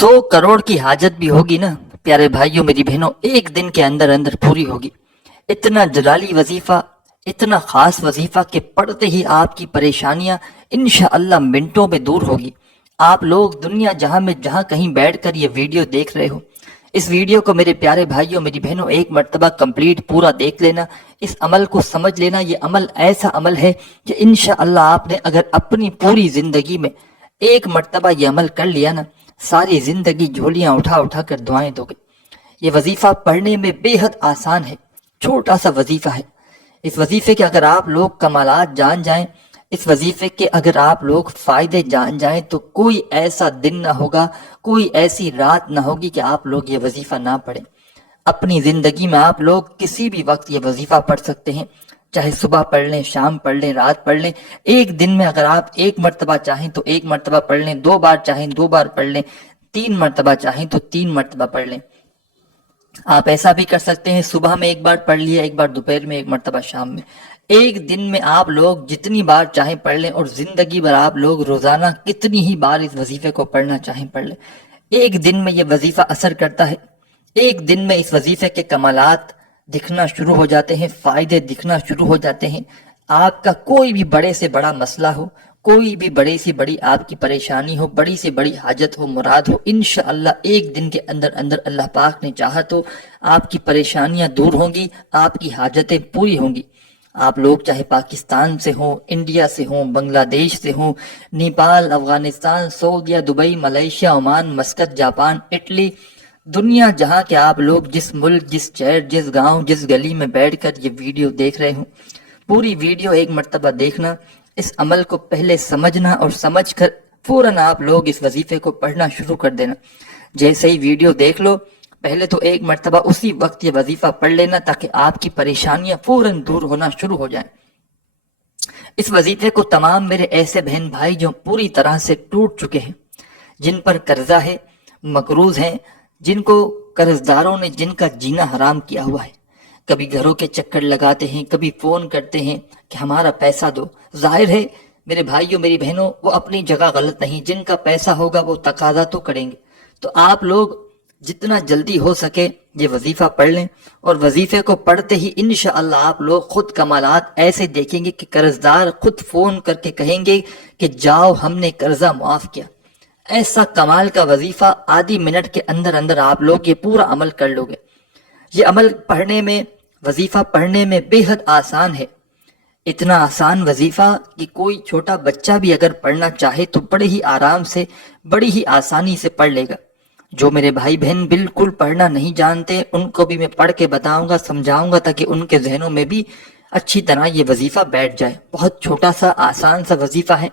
100 करोड़ की हाजत भी होगी ना प्यारे भाइयों मेरी बहनों, एक दिन के अंदर अंदर पूरी होगी। इतना जलाली वजीफा, इतना खास वजीफा कि पढ़ते ही आपकी परेशानियां इंशाअल्लाह मिनटों में दूर होगी। आप लोग दुनिया जहां में जहां कहीं बैठकर ये वीडियो देख रहे हो, इस वीडियो को मेरे प्यारे भाइयों मेरी बहनों एक मर्तबा कंप्लीट पूरा देख लेना, इस अमल को समझ लेना। ये अमल ऐसा अमल है कि इंशाअल्लाह आपने अगर अपनी पूरी जिंदगी में एक मर्तबा ये अमल कर लिया ना, सारी जिंदगी झोलियां उठा उठा कर दुआएं दोगे। ये वजीफा पढ़ने में बेहद आसान है, छोटा सा वजीफा है। इस वजीफे के अगर आप लोग कमालात जान जाएं, इस वजीफे के अगर आप लोग फायदे जान जाएं, तो कोई ऐसा दिन ना होगा, कोई ऐसी रात ना होगी कि आप लोग ये वजीफा ना पढ़ें। अपनी जिंदगी में आप लोग किसी भी वक्त ये वजीफा पढ़ सकते हैं, चाहे सुबह पढ़ लें, शाम पढ़ लें, रात पढ़ लें। एक दिन में अगर आप एक मर्तबा चाहें तो एक मर्तबा पढ़ लें, 2 बार चाहें 2 बार पढ़ लें, 3 मर्तबा चाहें तो 3 मर्तबा पढ़ लें। आप ऐसा भी कर सकते हैं, सुबह में एक बार पढ़ लिया, एक बार दोपहर में, एक मर्तबा शाम में। एक दिन में आप लोग जितनी बार चाहें पढ़ लें, और जिंदगी भर आप लोग रोजाना कितनी ही बार इस वजीफे को पढ़ना चाहें पढ़ लें। एक दिन में ये वजीफा असर करता है, एक दिन में इस वजीफे के कमालात दिखना शुरू हो जाते हैं, फायदे दिखना शुरू हो जाते हैं। आपका कोई भी बड़े से बड़ा मसला हो, कोई भी बड़ी से बड़ी आपकी परेशानी हो, बड़ी से बड़ी हाजत हो, मुराद हो, इंशाअल्लाह एक दिन के अंदर अंदर अल्लाह पाक ने चाहा तो आपकी परेशानियां दूर होंगी, आपकी हाजतें पूरी होंगी। आप लोग चाहे पाकिस्तान से हो, इंडिया से हो, बांग्लादेश से हो, नेपाल, अफगानिस्तान, सऊदीया, Dubai, Malaysia, Oman, Muscat, Japan, Italy, दुनिया जहां के आप लोग जिस मुल्क, जिस शहर, जिस गांव, जिस गली में बैठकर ये वीडियो देख रहे हो, पूरी वीडियो एक मर्तबा देखना। इस अमल को पहले समझना और समझकर फौरन आप लोग इस वजीफे को पढ़ना शुरू कर देना। जैसे ही वीडियो देख लो, पहले तो एक मर्तबा उसी वक्त ये वजीफा पढ़ लेना, ताकि आपकी परेशानियां फौरन दूर होना शुरू हो जाएं। इस वजीफे को तमाम मेरे ऐसे बहन भाई जो पूरी तरह से टूट चुके हैं, जिन पर कर्जा है, मकरूज हैं, जिनको कर्जदारों ने जिनका जीना हराम किया हुआ है, कभी घरों के चक्कर लगाते हैं, कभी फोन करते हैं कि हमारा पैसा दो। जाहिर है मेरे भाइयों मेरी बहनों, वो अपनी जगह गलत नहीं, जिनका पैसा होगा वो तकाजा तो करेंगे। तो आप लोग जितना जल्दी हो सके ये वजीफा पढ़ लें, और वजीफे को पढ़ते ही इंशाअल्लाह आप लोग खुद कमालात ऐसे देखेंगे कि कर्जदार खुद फोन करके कहेंगे कि जाओ हमने कर्जा मुआफ किया। ऐसा कमाल का वजीफा आधी मिनट के अंदर अंदर आप लोग ये पूरा अमल कर लोगे। ये अमल पढ़ने में, वजीफा पढ़ने में बेहद आसान है। इतना आसान वजीफा कि कोई छोटा बच्चा भी अगर पढ़ना चाहे तो बड़े ही आराम से, बड़ी ही आसानी से पढ़ लेगा। जो मेरे भाई बहन बिल्कुल पढ़ना नहीं जानते, उनको भी मैं पढ़ के बताऊंगा, समझाऊंगा, ताकि उनके जहनों में भी अच्छी तरह ये वजीफा बैठ जाए। बहुत छोटा सा आसान सा वजीफा है,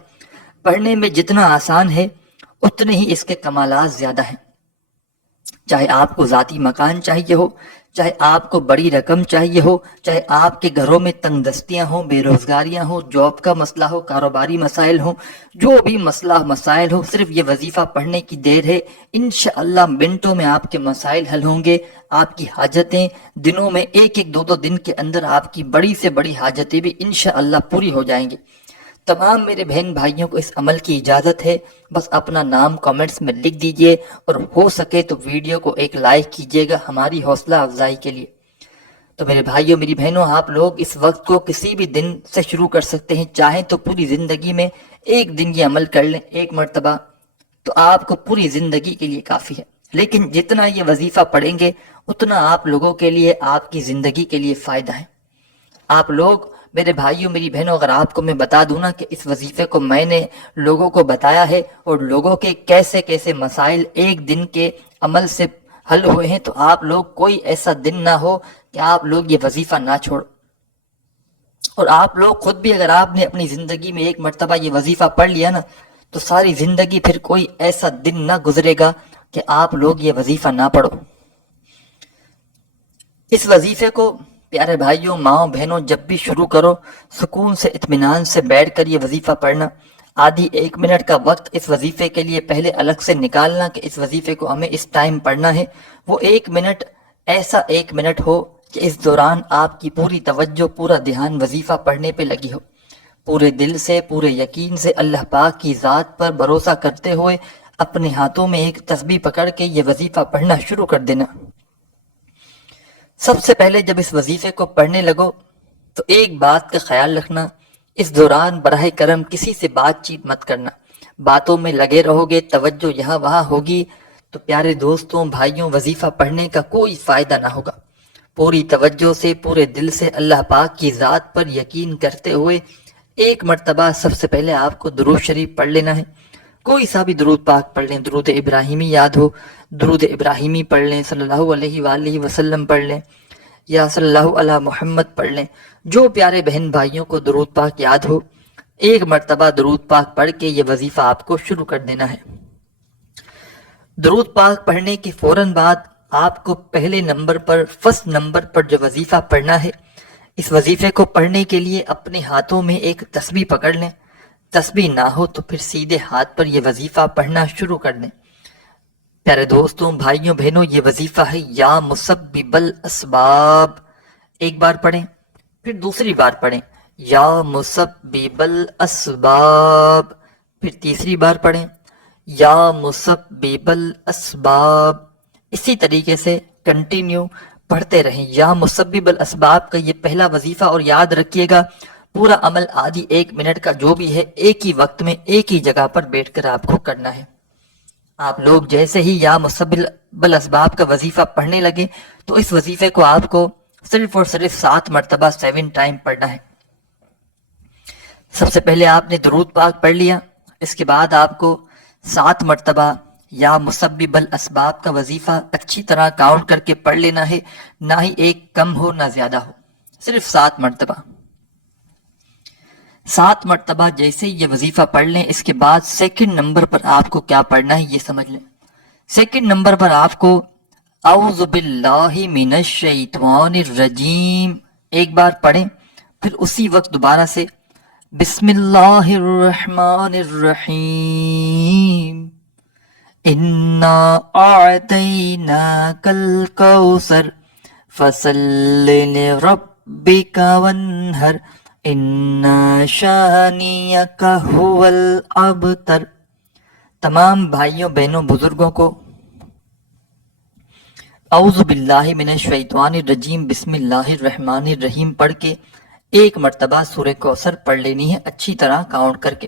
पढ़ने में जितना आसान है उतने ही इसके कमालात ज्यादा हैं। चाहे आपको जाती मकान चाहिए हो, चाहे आपको बड़ी रकम चाहिए हो, चाहे आपके घरों में तंगदस्तियां हो, बेरोजगारियां हो, जॉब का मसला हो, कारोबारी मसाइल हो, जो भी मसला मसाइल हो, सिर्फ ये वजीफा पढ़ने की देर है। इंशाअल्लाह मिनटों में आपके मसाइल हल होंगे। आपकी हाजतें दिनों में एक एक दो दो दिन के अंदर आपकी बड़ी से बड़ी हाजतें भी इंशाअल्लाह पूरी हो जाएंगी। तमाम मेरे बहन भाइयों को इस अमल की इजाज़त है। बस अपना नाम कमेंट्स में लिख दीजिए, और हो सके तो वीडियो को एक लाइक कीजिएगा हमारी हौसला अफजाई के लिए। तो मेरे भाइयों मेरी बहनों, आप लोग इस वक्त को किसी भी दिन से शुरू कर सकते हैं। चाहें तो पूरी ज़िंदगी में एक दिन ये अमल कर लें, एक मर्तबा, तो आपको पूरी ज़िंदगी के लिए काफ़ी है। लेकिन जितना ये वजीफ़ा पढ़ेंगे उतना आप लोगों के लिए, आपकी ज़िंदगी के लिए फ़ायदा है। आप लोग मेरे भाइयों मेरी बहनों, अगर आपको मैं बता दूं ना कि इस वजीफे को मैंने लोगों को बताया है, और लोगों के कैसे कैसे मसाइल एक दिन के अमल से हल हुए हैं, तो आप लोग कोई ऐसा दिन ना हो कि आप लोग ये वजीफा ना छोड़ो। और आप लोग खुद भी अगर आपने अपनी जिंदगी में एक मर्तबा ये वजीफा पढ़ लिया ना, तो सारी जिंदगी फिर कोई ऐसा दिन ना गुजरेगा कि आप लोग ये वजीफा ना पढ़ो। इस वजीफे को प्यारे भाइयों, माओ बहनों, जब भी शुरू करो सुकून से, इत्मीनान से बैठ कर ये वजीफा पढ़ना। आधी 1 मिनट का वक्त इस वजीफे के लिए पहले अलग से निकालना कि इस वजीफे को हमें इस टाइम पढ़ना है। वो 1 मिनट ऐसा 1 मिनट हो कि इस दौरान आपकी पूरी तवज्जो, पूरा ध्यान वजीफा पढ़ने पे लगी हो। पूरे दिल से, पूरे यकीन से, अल्लाह पाक की ज़ात पर भरोसा करते हुए اپنے ہاتھوں میں ایک تسبیح پکڑ کے یہ وظیفہ پڑھنا شروع کر دینا۔ سب سے پہلے جب اس وظیفے کو پڑھنے لگو تو ایک بات کا خیال رکھنا، اس دوران براہ کرم کسی سے بات چیت مت کرنا۔ باتوں میں لگے رہو گے، توجہ یہاں وہاں ہوگی تو پیارے دوستوں بھائیوں وظیفہ پڑھنے کا کوئی فائدہ نہ ہوگا۔ پوری توجہ سے پورے دل سے اللہ پاک کی ذات پر یقین کرتے ہوئے ایک مرتبہ سب سے پہلے آپ کو درود شریف پڑھ لینا ہے۔ کوئی سا بھی درود پاک پڑھ لیں، درود ابراہیمی یاد ہو درود ابراہیمی پڑھ لیں، صلی اللہ علیہ وآلہ وسلم پڑھ لیں، یا صلی اللہ علی محمد پڑھ لیں، جو پیارے بہن بھائیوں کو درود پاک یاد ہو ایک مرتبہ درود پاک پڑھ کے یہ وظیفہ آپ کو شروع کر دینا ہے۔ درود پاک پڑھنے کے فوراً بعد آپ کو پہلے نمبر پر فرسٹ نمبر پر جو وظیفہ پڑھنا ہے، اس وظیفے کو پڑھنے کے لیے اپنے ہاتھوں میں ایک تسبیح پکڑ لیں۔ تسبیح نہ ہو تو پھر سیدھے ہاتھ پر یہ وظیفہ پڑھنا شروع کر دیں۔ پیارے دوستوں بھائیوں بہنوں یہ وظیفہ ہے یا مسبب الاسباب، ایک بار پڑھیں پھر دوسری بار پڑھیں یا مسبب الاسباب، پھر تیسری بار پڑھیں یا مسبب الاسباب، اسی طریقے سے کنٹینیو پڑھتے رہیں۔ یا مسبب الاسباب کا یہ پہلا وظیفہ، اور یاد رکھیے گا پورا عمل آدھی 1 منٹ کا جو بھی ہے ایک ہی وقت میں ایک ہی جگہ پر بیٹھ کر آپ کو کرنا ہے۔ آپ لوگ جیسے ہی یا مسبب الاسباب کا وظیفہ پڑھنے لگے تو اس وظیفے کو آپ کو صرف اور صرف 7 مرتبہ 7 ٹائم پڑھنا ہے۔ سب سے پہلے آپ نے درود پاک پڑھ لیا، اس کے بعد آپ کو 7 مرتبہ یا مسبب الاسباب کا وظیفہ اچھی طرح کاؤنٹ کر کے پڑھ لینا ہے، نہ ہی ایک کم ہو نہ زیادہ ہو، صرف 7 مرتبہ۔ 7 مرتبہ جیسے ہی یہ وظیفہ پڑھ لیں اس کے بعد سیکنڈ نمبر پر آپ کو کیا پڑھنا ہے یہ سمجھ لیں۔ سیکنڈ نمبر پر آپ کو اعوذ باللہ من الشیطان الرجیم ایک بار پڑھیں، پھر اسی وقت دوبارہ سے بسم اللہ الرحمن الرحیم انا اعطیناک الکوثر فصل لربک وانحر ان شانیک هو الابتر۔ تمام بھائیوں بہنوں بزرگوں کو اعوذ باللہ من الشیطان الرجیم بسم اللہ الرحمن الرحیم پڑھ کے ایک مرتبہ سورہ کوثر پڑھ لینی ہے اچھی طرح کاؤنٹ کر کے۔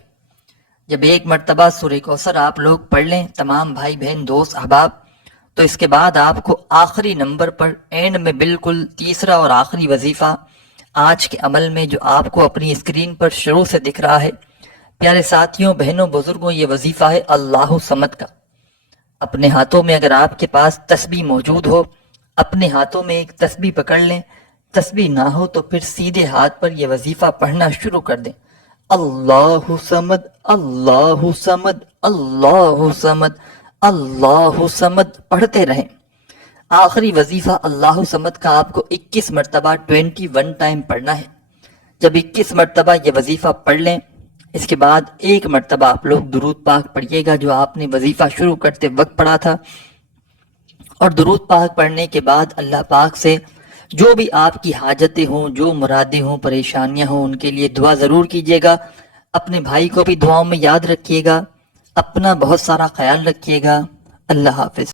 جب ایک مرتبہ سورہ کوثر آپ لوگ پڑھ لیں تمام بھائی بہن دوست احباب، تو اس کے بعد آپ کو آخری نمبر پر اینڈ میں بالکل تیسرا اور آخری وظیفہ آج کے عمل میں جو آپ کو اپنی اسکرین پر شروع سے دکھ رہا ہے، پیارے ساتھیوں بہنوں بزرگوں یہ وظیفہ ہے اللہ صمد کا۔ اپنے ہاتھوں میں اگر آپ کے پاس تسبیح موجود ہو اپنے ہاتھوں میں ایک تسبیح پکڑ لیں، تسبیح نہ ہو تو پھر سیدھے ہاتھ پر یہ وظیفہ پڑھنا شروع کر دیں۔ اللہ صمد اللہ صمد اللہ صمد اللہ صمد پڑھتے رہیں۔ آخری وظیفہ اللہ صمد کا آپ کو 21 مرتبہ 21 ٹائم پڑھنا ہے۔ جب 21 مرتبہ یہ وظیفہ پڑھ لیں اس کے بعد ایک مرتبہ آپ لوگ درود پاک پڑھیے گا جو آپ نے وظیفہ شروع کرتے وقت پڑھا تھا، اور درود پاک پڑھنے کے بعد اللہ پاک سے جو بھی آپ کی حاجتیں ہوں، جو مرادیں ہوں، پریشانیاں ہوں، ان کے لیے دعا ضرور کیجیے گا۔ اپنے بھائی کو بھی دعاؤں میں یاد رکھیے گا، اپنا بہت سارا خیال رکھیے گا۔ اللہ حافظ۔